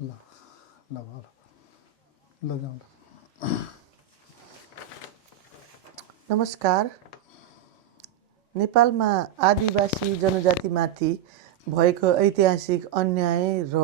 ल ल ल जाउँ ल। नमस्कार। नेपालमा आदिवासी जनजातिमाथि भएको ऐतिहासिक अन्याय र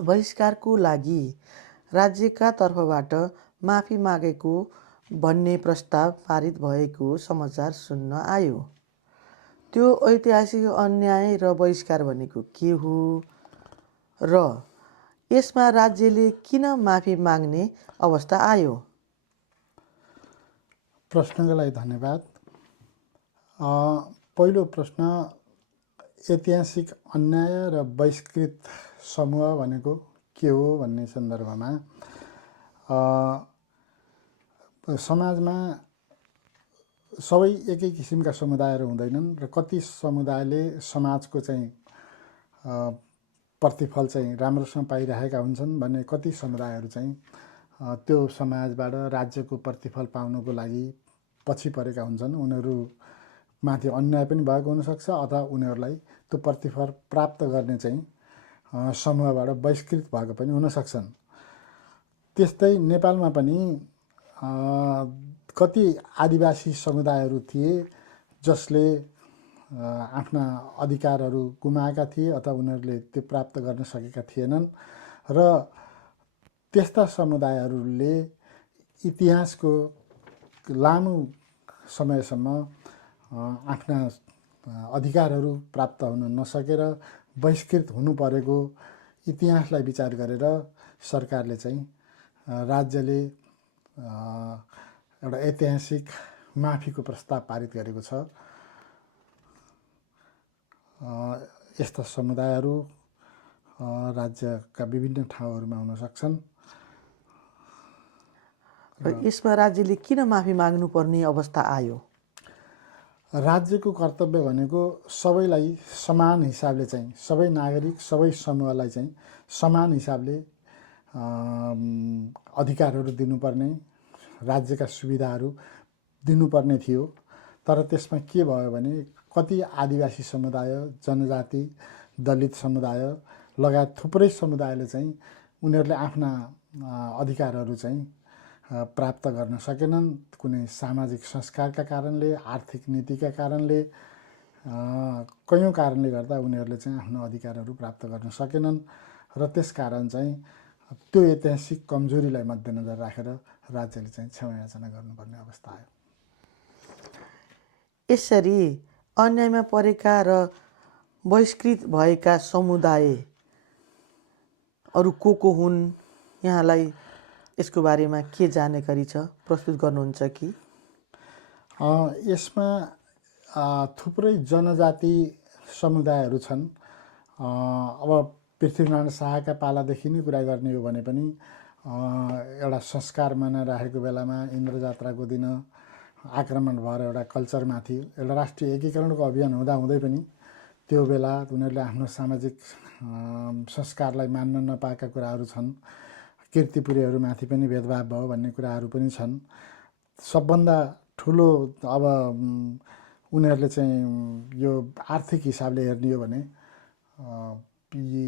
बहिष्कारको लागि राज्यका तर्फबाट माफी मागेको भन्ने प्रस्ताव पारित भएको समाचार सुन्न आयो। त्यो ऐतिहासिक अन्याय र बहिष्कार भनेको के हो र यसमा राज्यले किन माफी माग्ने अवस्था आयो? प्रश्नका लागि धन्यवाद। पहिलो प्रश्न, ऐतिहासिक अन्याय र बहिष्कृत समूह भनेको के हो भन्ने सन्दर्भमा समाजमा सबै एकै किसिमका समुदायहरू हुँदैनन् र कति समुदायले समाजको चाहिँ प्रतिफल चाहिँ राम्रोसँग पाइरहेका हुन्छन् भने कति समुदायहरू चाहिँ त्यो समाजबाट राज्यको प्रतिफल पाउनको लागि पछि परेका हुन्छन्। उनीहरूमाथि अन्याय पनि भएको हुनसक्छ अथवा उनीहरूलाई त्यो प्रतिफल प्राप्त गर्ने चाहिँ समूहबाट बहिष्कृत भएको पनि हुनसक्छन्। त्यस्तै नेपालमा पनि कति आदिवासी समुदायहरू थिए जसले आफ्ना अधिकारहरू गुमाएका थिए अथवा उनीहरूले त्यो प्राप्त गर्न सकेका थिएनन् र त्यस्ता समुदायहरूले इतिहासको लामो समयसम्म आफ्ना अधिकारहरू प्राप्त हुन नसकेर बहिष्कृत हुनु परेको इतिहासलाई विचार गरेर सरकारले चाहिँ राज्यले एउटा ऐतिहासिक माफीको प्रस्ताव पारित गरेको छ। यस्ता समुदायहरू राज्यका विभिन्न ठाउँहरूमा हुन सक्छन्। यसमा राज्यले किन माफी माग्नुपर्ने अवस्था आयो? राज्यको कर्तव्य भनेको सबैलाई समान हिसाबले चाहिँ सबै नागरिक सबै समूहलाई चाहिँ समान हिसाबले अधिकारहरू दिनुपर्ने, राज्यका सुविधाहरू दिनुपर्ने थियो। तर त्यसमा के भयो भने कति आदिवासी समुदाय, जनजाति, दलित समुदाय लगायत थुप्रै समुदायले चाहिँ उनीहरूले आफ्ना अधिकारहरू चाहिँ प्राप्त गर्न सकेनन्। कुनै सामाजिक संस्कारका कारणले, आर्थिक नीतिका कारणले, कयौँ कारणले गर्दा उनीहरूले चाहिँ आफ्नो अधिकारहरू प्राप्त गर्न सकेनन् र त्यस कारण चाहिँ त्यो ऐतिहासिक कमजोरीलाई मध्यनजर राखेर राज्यले चाहिँ क्षमायाचना गर्नुपर्ने अवस्था आयो। यसरी अन्यायमा परेका र बहिष्कृत भएका समुदायहरू को हुन्? यहाँलाई यसको बारेमा के जानकारी छ? प्रस्तुत गर्नुहुन्छ कि? यसमा थुप्रै जनजाति समुदायहरू छन्। अब पृथ्वीनारायण शाहका पालादेखि नै कुरा गर्ने हो भने पनि एउटा संस्कार मनाइराखेको बेलामा इन्द्रजात्राको दिन आक्रमण भएर एउटा कल्चरमाथि एउटा राष्ट्रिय एकीकरणको अभियान हुँदाहुँदै पनि त्यो बेला उनीहरूले आफ्नो सामाजिक संस्कारलाई मान्न नपाएका कुराहरू छन्। कीर्तिपुरीहरूमाथि पनि भेदभाव भयो भन्ने कुराहरू पनि छन्। सबभन्दा ठुलो अब उनीहरूले चाहिँ यो आर्थिक हिसाबले हेर्ने हो भने यी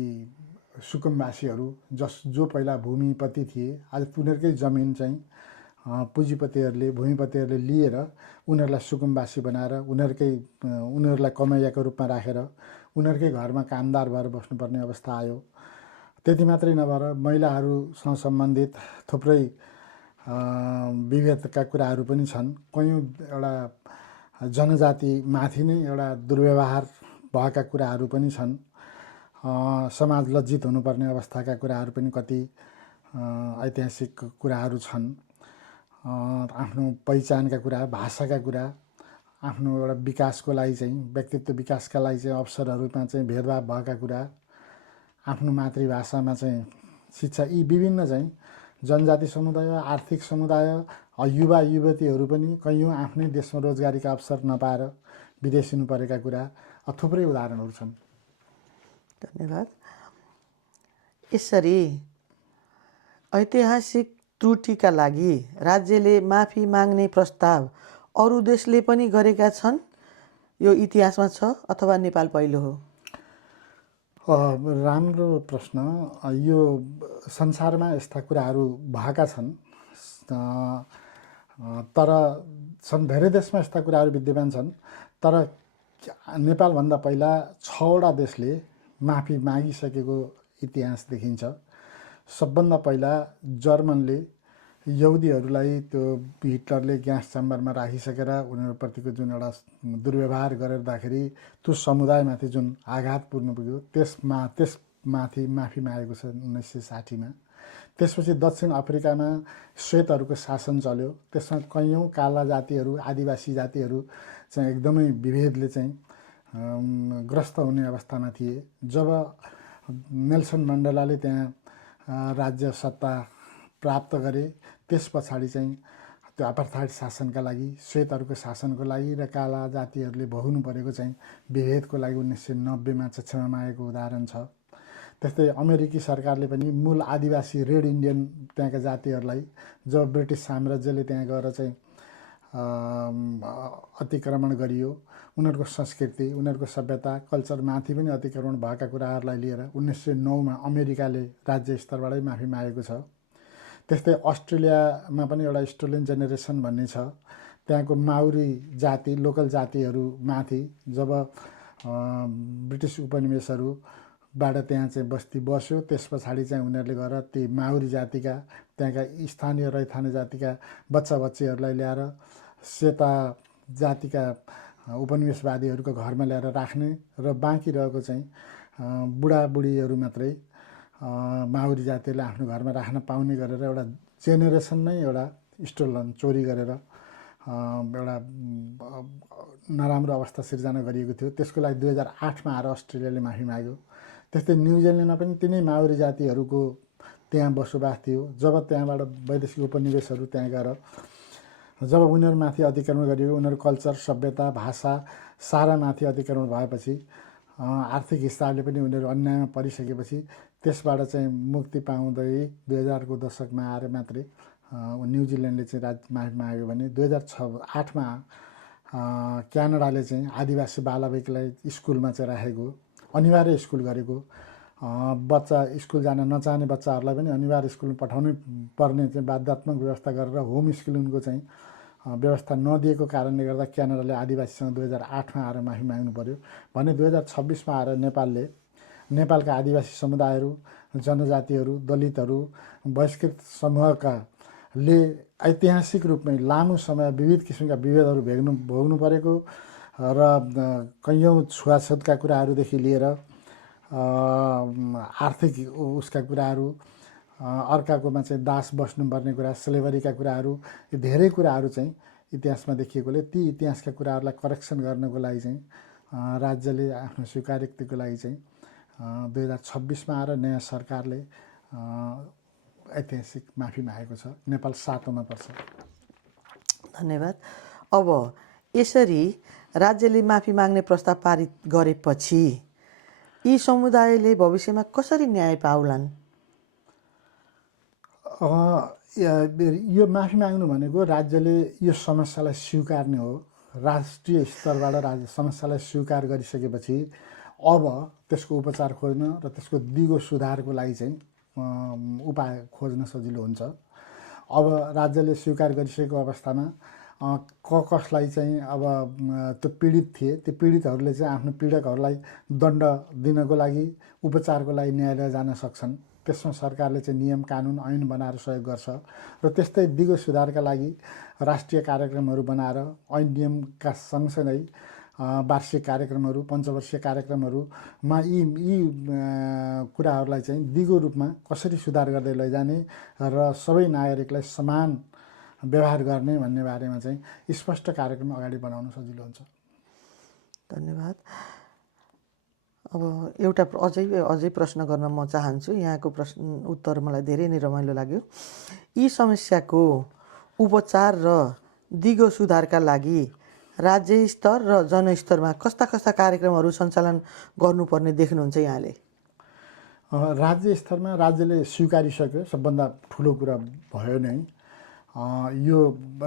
सुकुम्बासीहरू जो पहिला भूमिपति थिए, आज उनीहरूकै जमिन चाहिँ भूमिपतिहरूले लिएर उनीहरूलाई सुकुम्बासी बनाएर उनीहरूलाई कमैयाको रूपमा राखेर उनीहरूकै घरमा कामदार भएर बस्नुपर्ने अवस्था आयो। त्यति मात्रै नभएर महिलाहरूसँग सम्बन्धित थुप्रै विभेदका कुराहरू पनि छन्। कयौँ एउटा जनजातिमाथि नै एउटा दुर्व्यवहार भएका कुराहरू पनि छन्। समाज लज्जित हुनुपर्ने अवस्थाका कुराहरू पनि कति ऐतिहासिक कुराहरू छन्। आफ्नो पहिचानका कुरा, भाषाका कुरा, आफ्नो एउटा विकासको लागि चाहिँ व्यक्तित्व विकासका लागि चाहिँ अवसरहरूमा चाहिँ भेदभाव भएका कुरा, आफ्नो मातृभाषामा चाहिँ शिक्षा, यी विभिन्न चाहिँ जनजाति समुदाय, आर्थिक समुदाय, युवा युवतीहरू पनि कयौँ आफ्नै देशमा रोजगारीका अवसर नपाएर विदेशिनु परेका कुरा थुप्रै उदाहरणहरू छन्। धन्यवाद। यसरी ऐतिहासिक त्रुटिका लागि राज्यले माफी माग्ने प्रस्ताव अरू देशले पनि गरेका छन्? यो इतिहासमा छ अथवा नेपाल पहिलो हो? राम्रो प्रश्न। यो संसारमा यस्ता कुराहरू भएका छन्, तर धेरै देशमा यस्ता कुराहरू विद्यमान छन्। तर नेपालभन्दा पहिला 6वटा देशले माफी मागिसकेको इतिहास देखिन्छ। सबभन्दा पहिला जर्मनले यहुदीहरूलाई त्यो हिटलरले ग्यास च्याम्बरमा राखिसकेर उनीहरूप्रतिको जुन एउटा दुर्व्यवहार गर्दाखेरि त्यो समुदायमाथि जुन आघात पुग्नु पुग्यो त्यसमाथि माफी मागेको छ 1960मा। त्यसपछि दक्षिण अफ्रिकामा श्वेतहरूको शासन चल्यो। त्यसमा कैयौँ काला जातिहरू, आदिवासी जातिहरू चाहिँ एकदमै विभेदले चाहिँ ग्रस्त हुने अवस्थामा थिए। जब नेल्सन मण्डेलाले त्यहाँ राज्य सत्ता प्राप्त गरे, त्यस पछाडि चाहिँ त्यो अपार्थाइड शासनका लागि, श्वेतहरूको शासनको लागि र काला जातिहरूले भोग्नु परेको चाहिँ विभेदको लागि 1990मा क्षमा मागेको उदाहरण छ। त्यस्तै अमेरिकी सरकारले पनि मूल आदिवासी रेड इन्डियन त्यहाँका जातिहरूलाई जब ब्रिटिस साम्राज्यले त्यहाँ गएर चाहिँ अतिक्रमण गरियो, उनीहरूको संस्कृति, उनीहरूको सभ्यता, कल्चरमाथि पनि अतिक्रमण भएका कुराहरूलाई लिएर 1909मा अमेरिकाले राज्य स्तरबाटै माफी मागेको छ। त्यस्तै अस्ट्रेलियामा पनि एउटा स्टोलेन जेनेरेसन भन्ने छ। त्यहाँको माउरी जाति, लोकल जातिहरूमाथि जब ब्रिटिस उपनिवेशहरूबाट त्यहाँ चाहिँ बस्ती बस्यो, त्यस पछाडि चाहिँ उनीहरूले गएर ती माउरी जातिका, त्यहाँका स्थानीय रैथाने जातिका बच्चा बच्चीहरूलाई ल्याएर सेता जातिका उपनिवेशवादीहरूको घरमा ल्याएर राख्ने र बाँकी रहेको चाहिँ बुढाबुढीहरू मात्रै माउरी जातिले आफ्नो घरमा राख्न पाउने गरेर एउटा जेनेरेसन नै एउटा स्टोलन, चोरी गरेर एउटा नराम्रो अवस्था सिर्जना गरिएको थियो। त्यसको लागि 2008मा आएर अस्ट्रेलियाले माफी माग्यो। त्यस्तै न्युजिल्यान्डमा पनि तिनै माउरी जातिहरूको त्यहाँ बसोबास थियो। जब त्यहाँबाट वैदेशिक उपनिवेशहरू त्यहाँ गएर जब उनीहरूमाथि अतिक्रमण गरियो, उनीहरू कल्चर, सभ्यता, भाषा सारामाथि अतिक्रमण भएपछि, आर्थिक हिसाबले पनि उनीहरू अन्यायमा परिसकेपछि त्यसबाट चाहिँ मुक्ति पाउँदै 2000को दशकमा आएर मात्रै न्युजिल्यान्डले चाहिँ माफी माग्यो भने 2008मा क्यानाडाले चाहिँ आदिवासी बालबालिकालाई स्कुलमा चाहिँ राखेको, अनिवार्य स्कुल गरेको, बच्चा स्कुल जान नचाहने बच्चाहरूलाई पनि अनिवार्य स्कुलमा पठाउनै पर्ने चाहिँ बाध्यात्मक व्यवस्था गरेर होम स्कुलिङको चाहिँ व्यवस्था नदिएको कारणले गर्दा क्यानाडाले आदिवासीसँग 2008मा आएर माफी माग्नु पर्यो भने 2026मा आएर नेपालका आदिवासी समुदायहरू, जनजातिहरू, दलितहरू, बहिष्कृत समूहकाले ऐतिहासिक रूपमै लामो समय विविध किसिमका विभेदहरू भोग्नु परेको र कैयौँ छुवाछुतका कुराहरूदेखि लिएर आर्थिक उसका कुराहरू, अर्काकोमा चाहिँ दास बस्नुपर्ने कुरा, स्लेभरीका कुराहरू, यो धेरै कुराहरू चाहिँ इतिहासमा देखिएकोले ती इतिहासका कुराहरूलाई करेक्सन गर्नको लागि चाहिँ राज्यले आफ्नो स्वीकारोक्तिको लागि चाहिँ 2026मा आएर नयाँ सरकारले ऐतिहासिक माफी मागेको छ। नेपाल 7औंमा पर्छ। धन्यवाद। अब यसरी राज्यले माफी माग्ने प्रस्ताव पारित गरेपछि यी समुदायले भविष्यमा कसरी न्याय पाउलान्? यो माफी माग्नु भनेको राज्यले यो समस्यालाई स्वीकार्ने हो। राष्ट्रिय स्तरबाट समस्यालाई स्वीकार गरिसकेपछि अब त्यसको उपचार खोज्न र त्यसको दिगो सुधारको लागि चाहिँ उपाय खोज्न सजिलो हुन्छ। अब राज्यले स्वीकार गरिसकेको अवस्थामा कसलाई चाहिँ अब त्यो पीडित थिए, त्यो पीडितहरूले चाहिँ आफ्नो पीडकहरूलाई दण्ड दिनको लागि, उपचारको लागि न्यायालय जान सक्छन्। त्यसमा सरकारले चाहिँ नियम, कानुन, ऐन बनाएर सहयोग गर्छ र त्यस्तै दिगो सुधारका लागि राष्ट्रिय कार्यक्रमहरू बनाएर ऐन नियमका सँगसँगै वार्षिक कार्यक्रमहरू, पञ्चवर्षीय कार्यक्रमहरूमा यी कुराहरूलाई चाहिँ दिगो रूपमा कसरी सुधार गर्दै लैजाने र सबै नागरिकलाई समान व्यवहार गर्ने भन्ने बारेमा चाहिँ स्पष्ट कार्यक्रम अगाडि बढाउन सजिलो हुन्छ। धन्यवाद। अब एउटा अझै प्रश्न गर्न म चाहन्छु। यहाँको प्रश्न उत्तर मलाई धेरै नै रमाइलो लाग्यो। यी समस्याको उपचार र दिगो सुधारका लागि राज्य स्तर र जनस्तरमा कस्ता कार्यक्रमहरू सञ्चालन गर्नुपर्ने देख्नुहुन्छ यहाँले? राज्य स्तरमा राज्यले स्वीकारिसक्यो, सबभन्दा ठुलो कुरा भयो नै। यो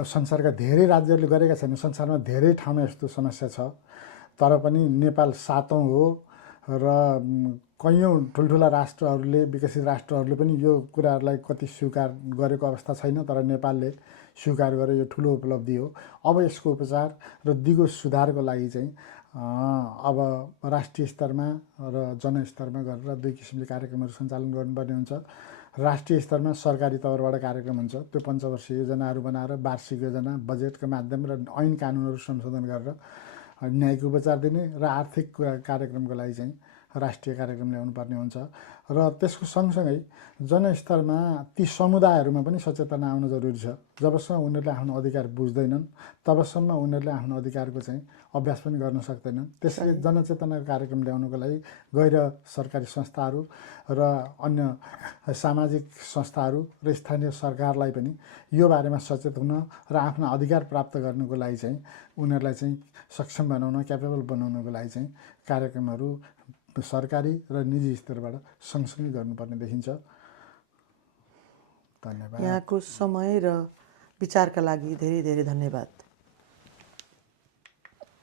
संसारका धेरै राज्यहरूले गरेका छैनन्। संसारमा धेरै ठाउँमा यस्तो समस्या छ, तर पनि नेपाल 7औं हो र कैयौँ ठुल्ठुला राष्ट्रहरूले विकसित राष्ट्रहरूले पनि यो कुराहरूलाई कति स्वीकार गरेको अवस्था छैन, तर नेपालले स्वीकार गरे। यो ठुलो उपलब्धि हो। अब यसको उपचार र दिगो सुधारको लागि चाहिँ अब राष्ट्रिय स्तरमा र जनस्तरमा गरेर दुई किसिमले कार्यक्रमहरू सञ्चालन गर्नुपर्ने हुन्छ। राष्ट्रिय स्तरमा सरकारी तौरबाट कार्यक्रम हुन्छ, त्यो पञ्चवर्षीय योजनाहरू बनाएर वार्षिक योजना, बजेटका माध्यम र ऐन कानुनहरू संशोधन गरेर न्यायिक उपचार दिने र आर्थिक कार्यक्रमको लागि चाहिँ राष्ट्रिय कार्यक्रम ल्याउनु पर्ने हुन्छ। र त्यसको सँगसँगै जनस्तरमा ती समुदायहरूमा पनि सचेतना आउन जरुरी छ। जबसम्म उनीहरूले आफ्नो अधिकार बुझ्दैनन् तबसम्म उनीहरूले आफ्नो अधिकारको चाहिँ अभ्यास पनि गर्न सक्दैनन्। त्यसैले जनचेतनाको कार्यक्रम ल्याउनको लागि गैर सरकारी संस्थाहरू र अन्य सामाजिक संस्थाहरू र स्थानीय सरकारलाई पनि यो बारेमा सचेत हुन र आफ्ना अधिकार प्राप्त गर्नुको लागि चाहिँ उनीहरूलाई चाहिँ सक्षम बनाउन, क्यापेबल बनाउनको लागि चाहिँ कार्यक्रमहरू सरकारी र निजी स्तरबाट सँगसँगै गर्नुपर्ने देखिन्छ। धन्यवाद। यहाँको समय र विचारका लागि धेरै धेरै धन्यवाद।